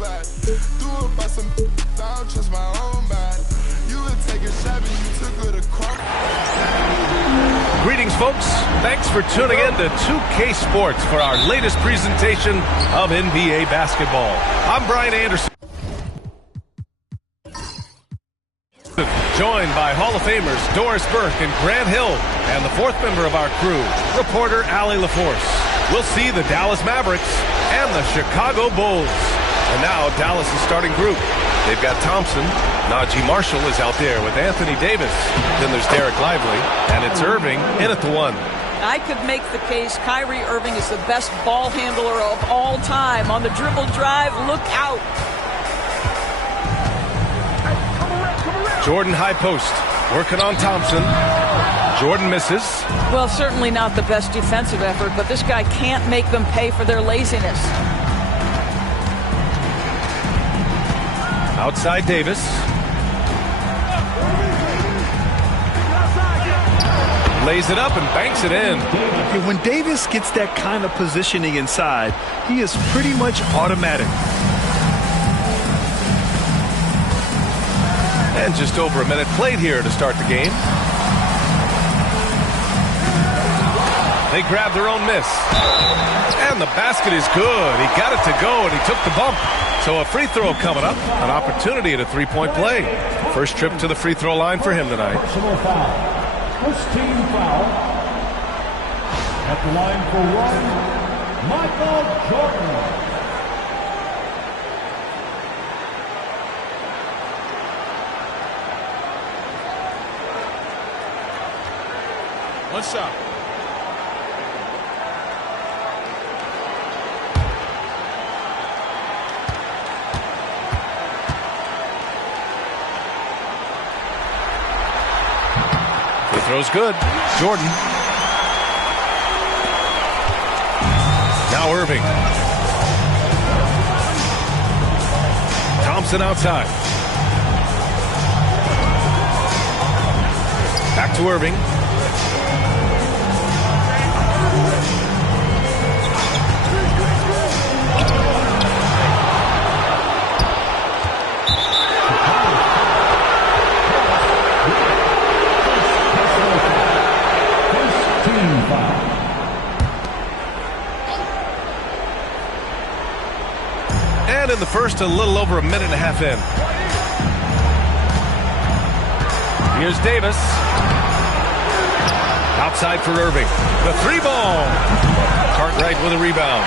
bad. Do it by some, I don't trust my own bad. You would take a shot, but you took her to crop. Greetings, folks. Thanks for tuning in to 2K Sports for our latest presentation of NBA basketball. I'm Brian Anderson. Joined by Hall of Famers Doris Burke and Grant Hill, and the fourth member of our crew, reporter Allie LaForce. We'll see the Dallas Mavericks and the Chicago Bulls. And now Dallas' starting group. They've got Thompson. Najee Marshall is out there with Anthony Davis. Then there's Derek Lively, and it's Irving in at the one. I could make the case Kyrie Irving is the best ball handler of all time. On the dribble drive, look out. Jordan high post, working on Thompson. Jordan misses. Well, certainly not the best defensive effort, but this guy can't make them pay for their laziness. Outside Davis. Lays it up and banks it in. When Davis gets that kind of positioning inside, he is pretty much automatic. And just over a minute played here to start the game. They grab their own miss. And the basket is good. He got it to go, and he took the bump. So a free throw coming up. An opportunity at a three-point play. First trip to the free throw line for him tonight. Personal foul. First team foul. At the line for one, Michael Jordan. One shot. Free throw's good. Jordan. Now Irving. Thompson outside. Back to Irving. And in the first, a little over a minute and a half in. Here's Davis. Outside for Irving. The three ball. Cartwright with a rebound.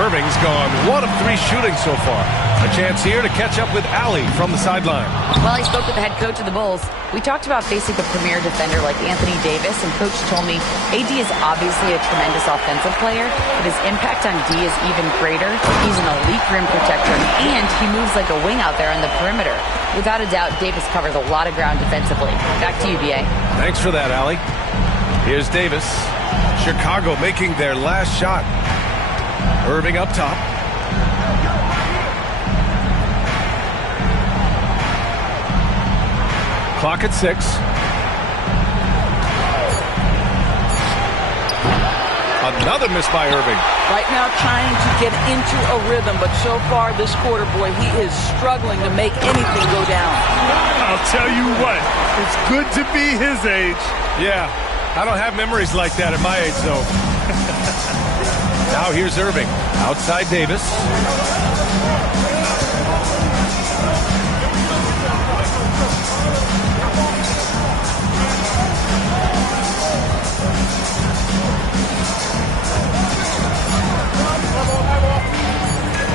Irving's gone 1 of 3 shooting so far. A chance here to catch up with Allie from the sideline. Well, I spoke with the head coach of the Bulls. We talked about facing a premier defender like Anthony Davis, and Coach told me AD is obviously a tremendous offensive player, but his impact on D is even greater. He's an elite rim protector, and he moves like a wing out there on the perimeter. Without a doubt, Davis covers a lot of ground defensively. Back to you, B.A. Thanks for that, Allie. Here's Davis. Chicago making their last shot. Irving up top. Clock at 6. Another miss by Irving. Right now trying to get into a rhythm, but so far this quarter, boy, he is struggling to make anything go down. I'll tell you what, it's good to be his age. Yeah, I don't have memories like that at my age, though. Now here's Irving. Outside Davis.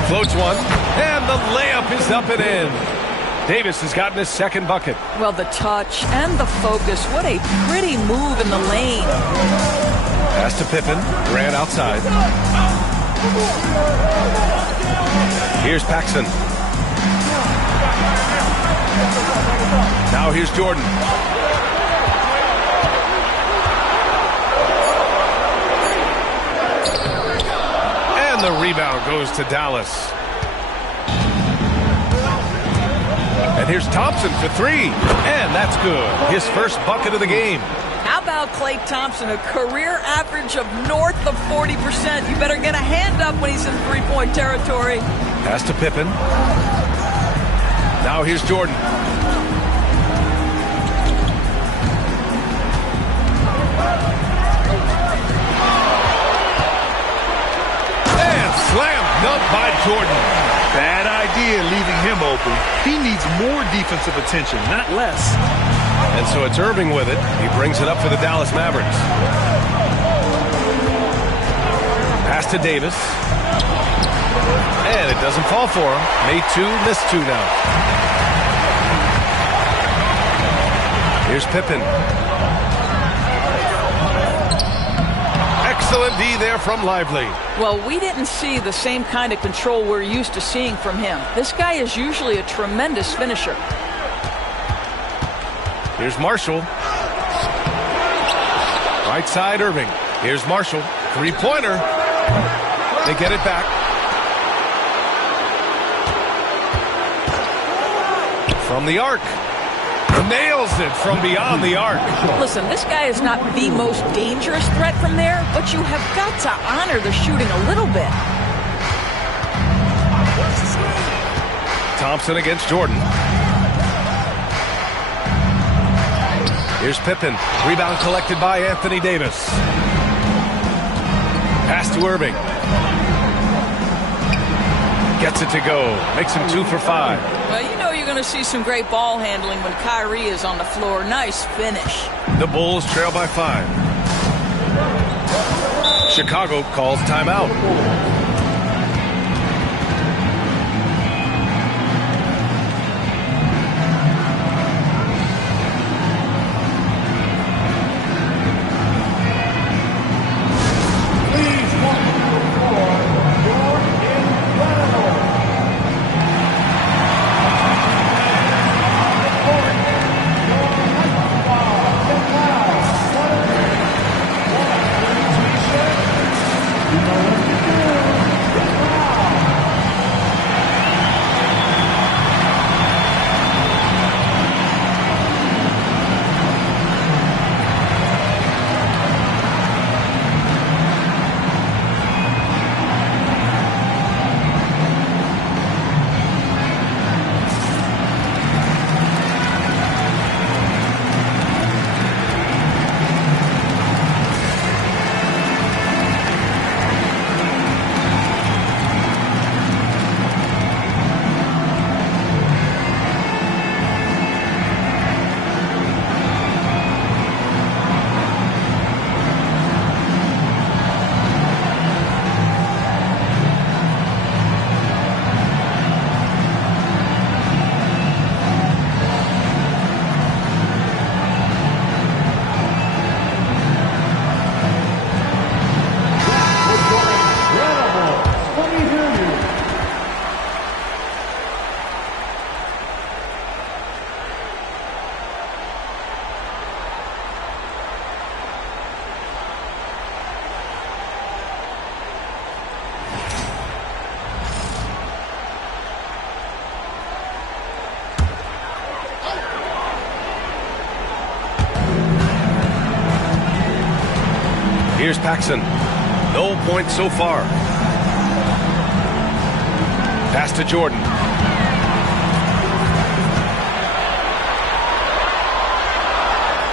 Floats one, and the layup is up and in. Davis has gotten his second bucket. Well, the touch and the focus. What a pretty move in the lane. Pass to Pippen. Ran outside. Here's Paxson. Now here's Jordan. And the rebound goes to Dallas. And here's Thompson for 3. And that's good. His first bucket of the game. How about Klay Thompson, a career average of north of 40%. You better get a hand up when he's in three-point territory. Pass to Pippen. Now here's Jordan. And slam dunk by Jordan. Bad idea leaving him open. He needs more defensive attention, not less. And so it's Irving with it. He brings it up for the Dallas Mavericks. Pass to Davis. And it doesn't fall for him. Made two, missed two now. Here's Pippen. Excellent D there from Lively. Well, we didn't see the same kind of control we're used to seeing from him. This guy is usually a tremendous finisher. Here's Marshall. Right side, Irving. Here's Marshall. Three-pointer. They get it back. From the arc. Nails it from beyond the arc. Listen, this guy is not the most dangerous threat from there, but you have got to honor the shooting a little bit. Thompson against Jordan. Here's Pippen. Rebound collected by Anthony Davis. Pass to Irving. Gets it to go. Makes him 2 for 5. Well, you know you're going to see some great ball handling when Kyrie is on the floor. Nice finish. The Bulls trail by 5. Chicago calls timeout. Here's Paxson. No points so far. Pass to Jordan.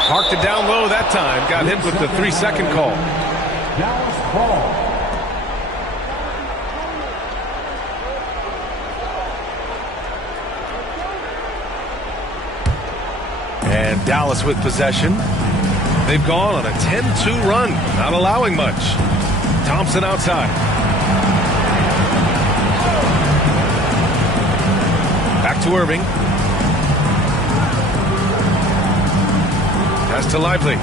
Parked it down low that time. Got hit with the 3-second call. Dallas ball. And Dallas with possession. They've gone on a 10-2 run, not allowing much. Thompson outside. Back to Irving. Pass to Lively.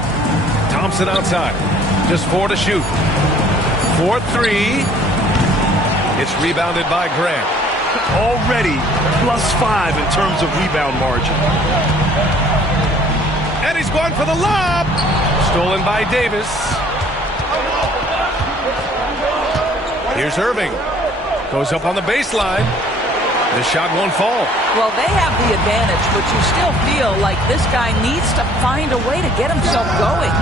Thompson outside. Just 4 to shoot. 4-3. It's rebounded by Grant. Already +5 in terms of rebound margin. And he's going for the lob. Stolen by Davis. Here's Irving. Goes up on the baseline. The shot won't fall. Well, they have the advantage, but you still feel like this guy needs to find a way to get himself going.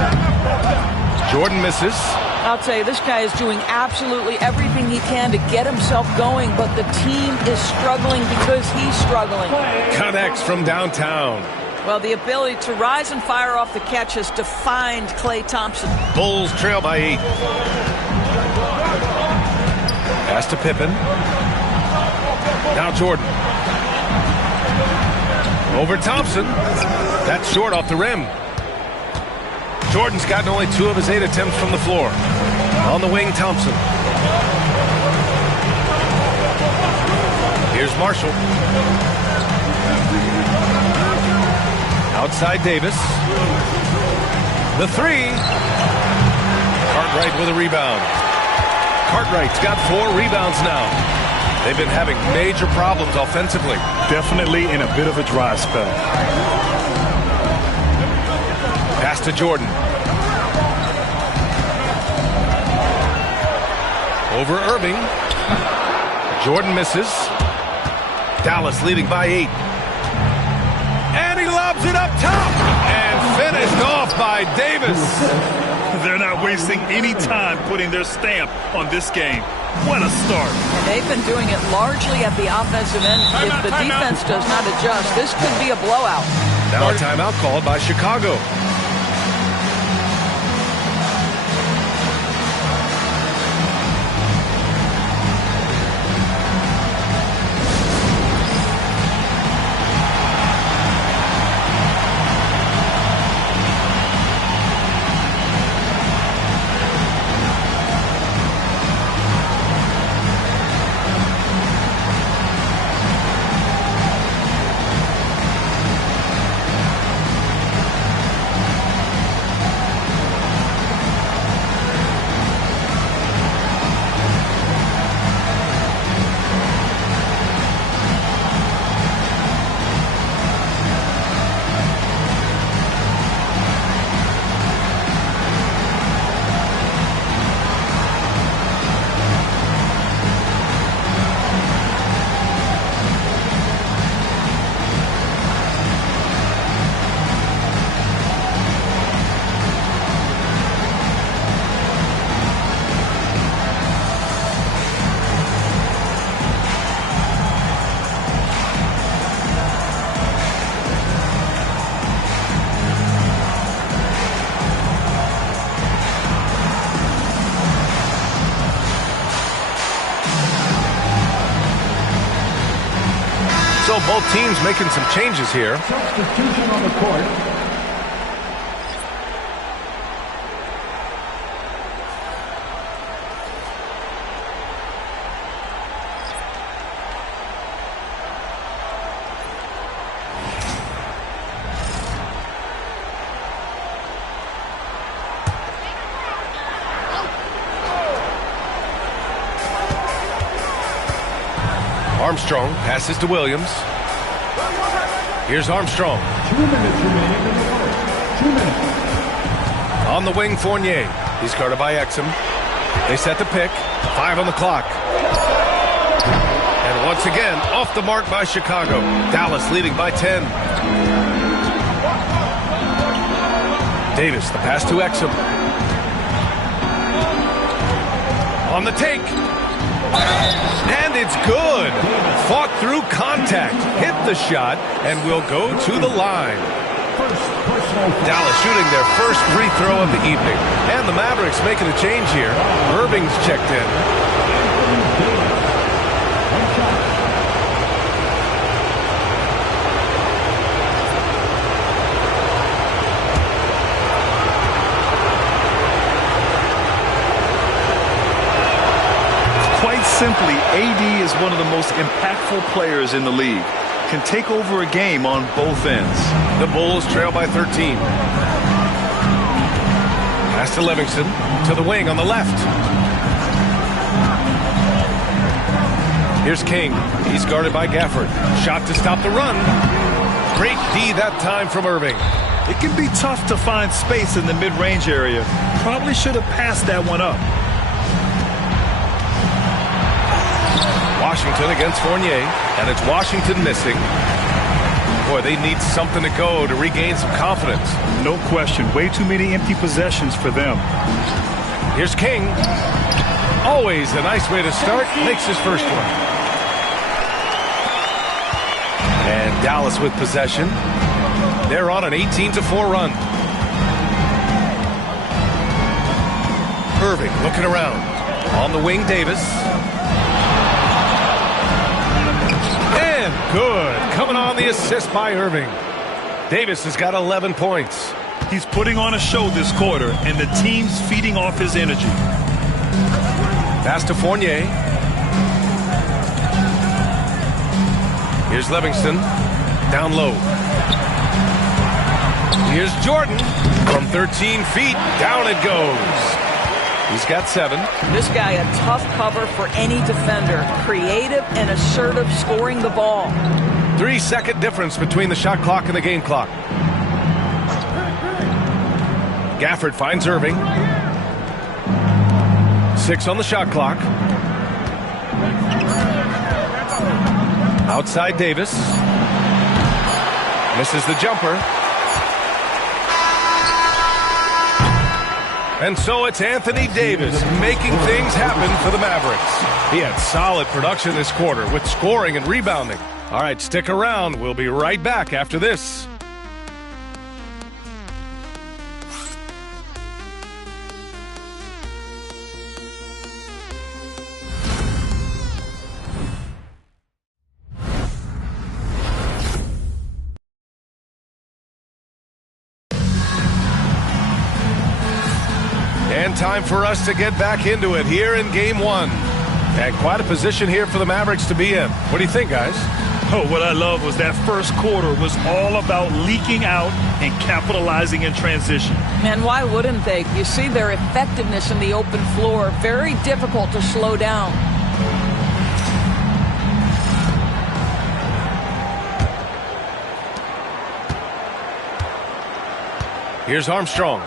Jordan misses. I'll tell you, this guy is doing absolutely everything he can to get himself going, but the team is struggling because he's struggling. Connects from downtown. Well, the ability to rise and fire off the catch has defined Klay Thompson. Bulls trail by 8. Pass to Pippen. Now Jordan. Over Thompson. That's short off the rim. Jordan's gotten only 2 of his 8 attempts from the floor. On the wing, Thompson. Here's Marshall. Outside Davis. The 3. Cartwright with a rebound. Cartwright's got 4 rebounds now. They've been having major problems offensively. Definitely in a bit of a dry spell. Pass to Jordan. Over Irving. Jordan misses. Dallas leading by 8. And he lobs it up top. And finished off by Davis. They're not wasting any time putting their stamp on this game. What a start. And they've been doing it largely at the offensive end. If the defense does not adjust, this could be a blowout. Now a timeout called by Chicago. So both teams making some changes here. Substitution on the court. Armstrong passes to Williams. Here's Armstrong. 2 minutes remaining in the quarter. 2 minutes. On the wing, Fournier. He's guarded by Exum. They set the pick. 5 on the clock. And once again, off the mark by Chicago. Dallas leading by 10. Davis, the pass to Exum. On the take. And it's good. Fought through contact, hit the shot, and will go to the line. Dallas shooting their first free throw of the evening. And the Mavericks making a change here. Irving's checked in. Simply, AD is one of the most impactful players in the league. Can take over a game on both ends. The Bulls trail by 13. Pass to Livingston, to the wing on the left. Here's King. He's guarded by Gafford. Shot to stop the run. Great D that time from Irving. It can be tough to find space in the mid-range area. Probably should have passed that one up. Washington against Fournier, and it's Washington missing. Boy, they need something to go to regain some confidence. No question. Way too many empty possessions for them. Here's King. Always a nice way to start. Makes his first one. And Dallas with possession. They're on an 18-4 run. Irving looking around. On the wing, Davis. And good. Coming on the assist by Irving. Davis has got 11 points. He's putting on a show this quarter, and the team's feeding off his energy. Pass to Fournier. Here's Livingston. Down low. Here's Jordan. From 13 feet, down it goes. He's got 7. This guy a tough cover for any defender. Creative and assertive scoring the ball. 3-second difference between the shot clock and the game clock. Gafford finds Irving. 6 on the shot clock. Outside Davis. Misses the jumper. And so it's Anthony Davis making things happen for the Mavericks. He had solid production this quarter with scoring and rebounding. All right, stick around. We'll be right back after this. And time for us to get back into it here in Game 1. And quite a position here for the Mavericks to be in. What do you think, guys? Oh, what I love was that first quarter was all about leaking out and capitalizing in transition. And why wouldn't they? You see their effectiveness in the open floor. Very difficult to slow down. Here's Armstrong.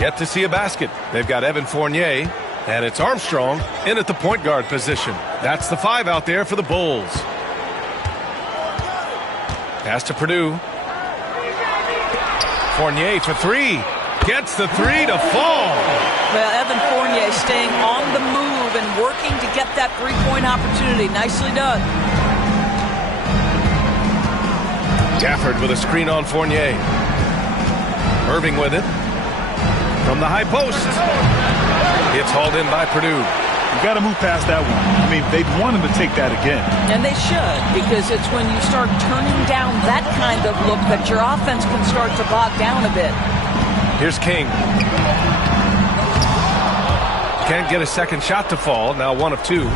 Yet to see a basket. They've got Evan Fournier, and it's Armstrong in at the point guard position. That's the 5 out there for the Bulls. Pass to Purdue. Fournier for 3. Gets the 3 to fall. Well, Evan Fournier staying on the move and working to get that three-point opportunity. Nicely done. Gafford with a screen on Fournier. Irving with it. From the high post. It's hauled in by Purdue. You got to move past that one. I mean, they'd want him to take that again. And they should, because it's when you start turning down that kind of look that your offense can start to bog down a bit. Here's King. Can't get a second shot to fall. Now 1 of 2.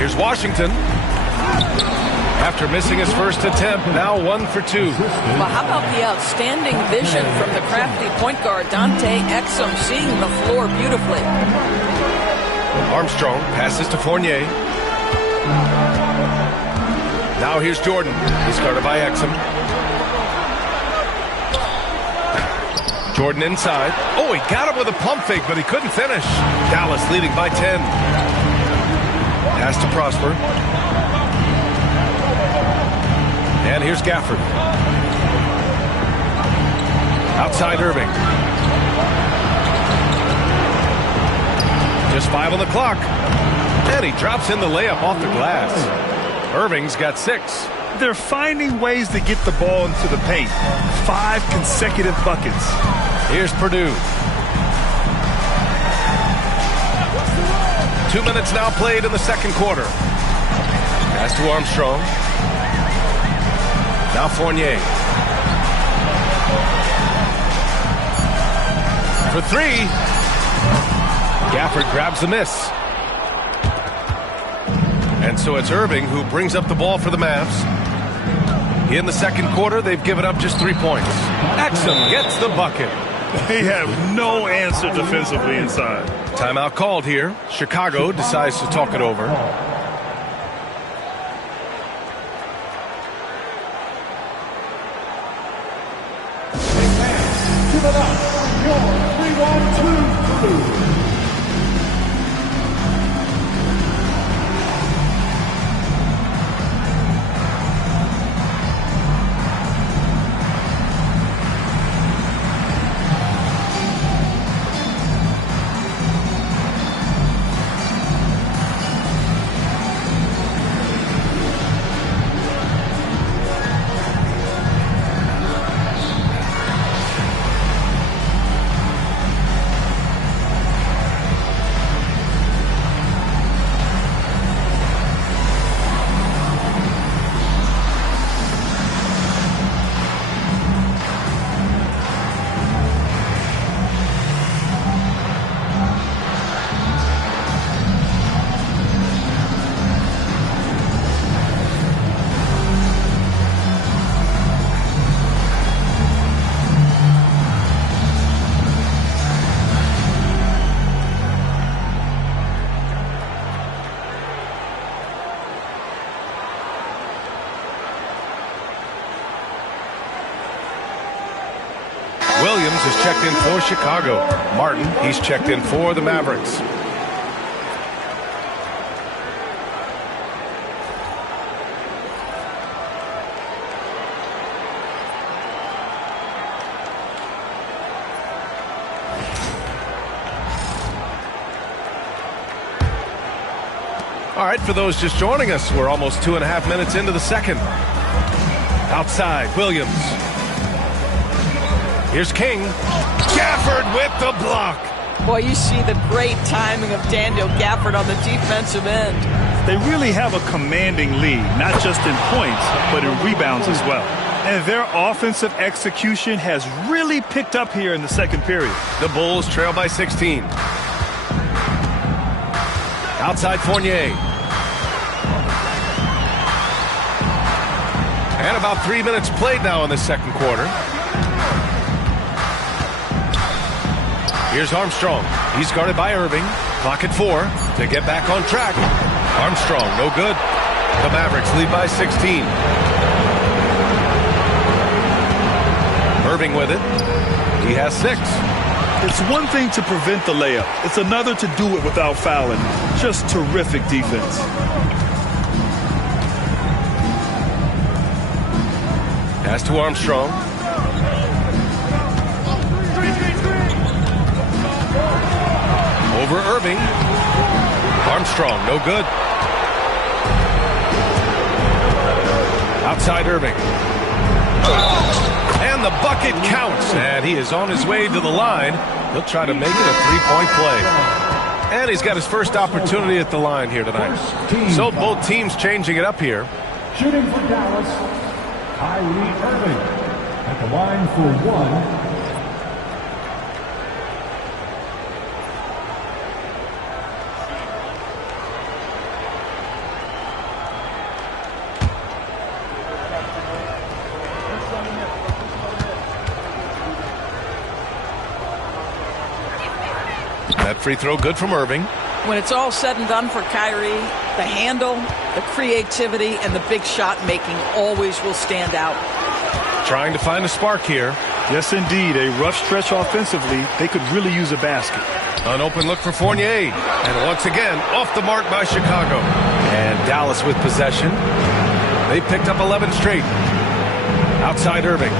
Here's Washington. After missing his first attempt, now 1 for 2. Well, how about the outstanding vision from the crafty point guard, Dante Exum, seeing the floor beautifully. Armstrong passes to Fournier. Now here's Jordan. He's guarded by Exum. Jordan inside. Oh, he got him with a pump fake, but he couldn't finish. Dallas leading by 10. Pass to Prosper. And here's Gafford. Outside Irving. Just 5 on the clock. And he drops in the layup off the glass. Irving's got 6. They're finding ways to get the ball into the paint. 5 consecutive buckets. Here's Purdue. 2 minutes now played in the second quarter. Pass to Armstrong. Now Fournier. For 3. Gafford grabs the miss. And so it's Irving who brings up the ball for the Mavs. In the second quarter, they've given up just 3 points. Exum gets the bucket. They have no answer defensively inside. Timeout called here. Chicago decides to talk it over. Give it up, your 3-1-2 crew. has checked in for Chicago. Martin, he's checked in for the Mavericks. All right, for those just joining us, we're almost 2.5 minutes into the second. Outside, Williams. Here's King. Gafford with the block. Boy, you see the great timing of Daniel Gafford on the defensive end. They really have a commanding lead, not just in points, but in rebounds as well. And their offensive execution has really picked up here in the second period. The Bulls trail by 16. Outside Fournier. And about 3 minutes played now in the second quarter. Here's Armstrong. He's guarded by Irving. Clock at 4 to get back on track. Armstrong, no good. The Mavericks lead by 16. Irving with it. He has 6. It's one thing to prevent the layup. It's another to do it without fouling. Just terrific defense. Pass to Armstrong. Over Irving. Armstrong, no good. Outside Irving. And the bucket counts. And he is on his way to the line. He'll try to make it a three-point play. And he's got his first opportunity at the line here tonight. So both teams changing it up here. Shooting for Dallas, Kyrie Irving. At the line for 1. That free throw good from Irving. When it's all said and done for Kyrie, the handle, the creativity, and the big shot making always will stand out. Trying to find a spark here. Yes, indeed. A rough stretch offensively. They could really use a basket. An open look for Fournier. And once again, off the mark by Chicago. And Dallas with possession. They picked up 11 straight. Outside Irving.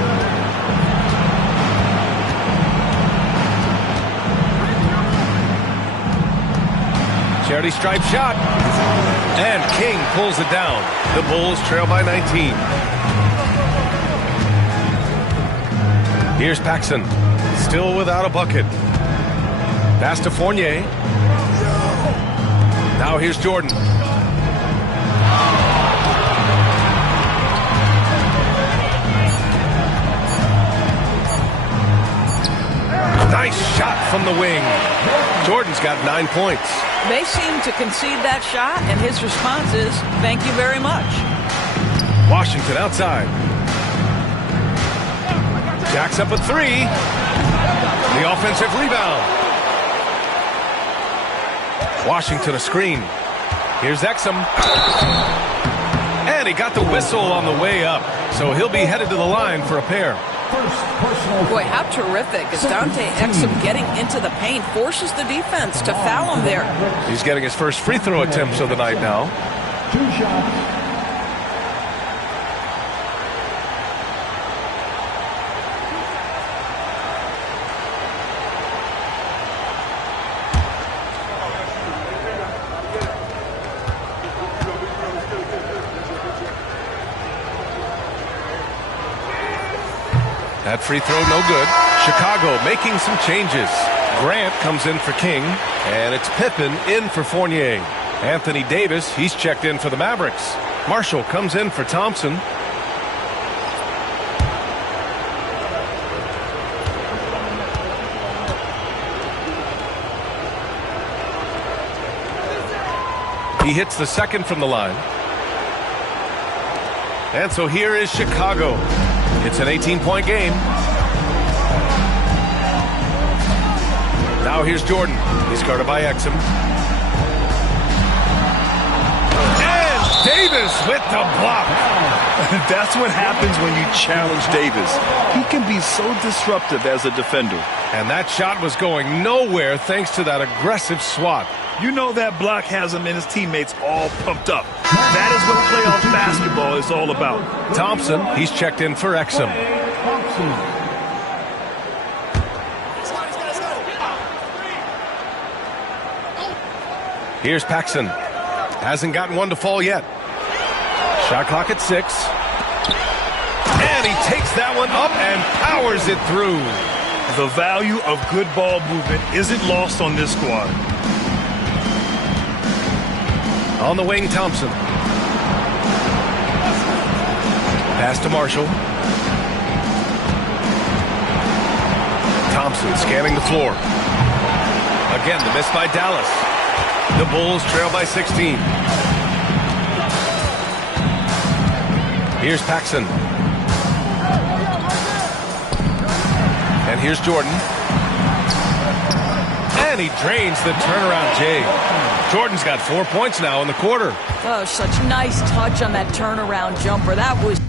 Charity stripe shot. And King pulls it down. The Bulls trail by 19. Here's Paxson. Still without a bucket. Pass to Fournier. Now here's Jordan. Nice shot from the wing. Jordan's got 9 points. They seem to concede that shot, and his response is, thank you very much. Washington outside. Jacks up a 3. The offensive rebound. Washington a screen. Here's Exum. And he got the whistle on the way up. So he'll be headed to the line for a pair. Boy, how terrific is Dante Exum getting into the paint, forces the defense to foul him there. He's getting his first free throw attempts of the night now. 2 shots. That free throw no good. Chicago making some changes. Grant comes in for King, and it's Pippen in for Fournier. Anthony Davis, he's checked in for the Mavericks. Marshall comes in for Thompson. He hits the second from the line. And so here is Chicago. It's an 18-point game. Now here's Jordan. He's guarded by Exum. And Davis with the block. That's what happens when you challenge Davis. He can be so disruptive as a defender. And that shot was going nowhere thanks to that aggressive swat. You know that block has him and his teammates all pumped up. That is what playoff basketball is all about. Thompson, he's checked in for Exum. Here's Paxson. Hasn't gotten one to fall yet. Shot clock at 6. And he takes that one up and powers it through. The value of good ball movement isn't lost on this squad. On the wing, Thompson. Pass to Marshall. Thompson scanning the floor. Again, the miss by Dallas. The Bulls trail by 16. Here's Paxson. And here's Jordan. And he drains the turnaround J. Jordan's got 4 points now in the quarter. Oh, such nice touch on that turnaround jumper. That was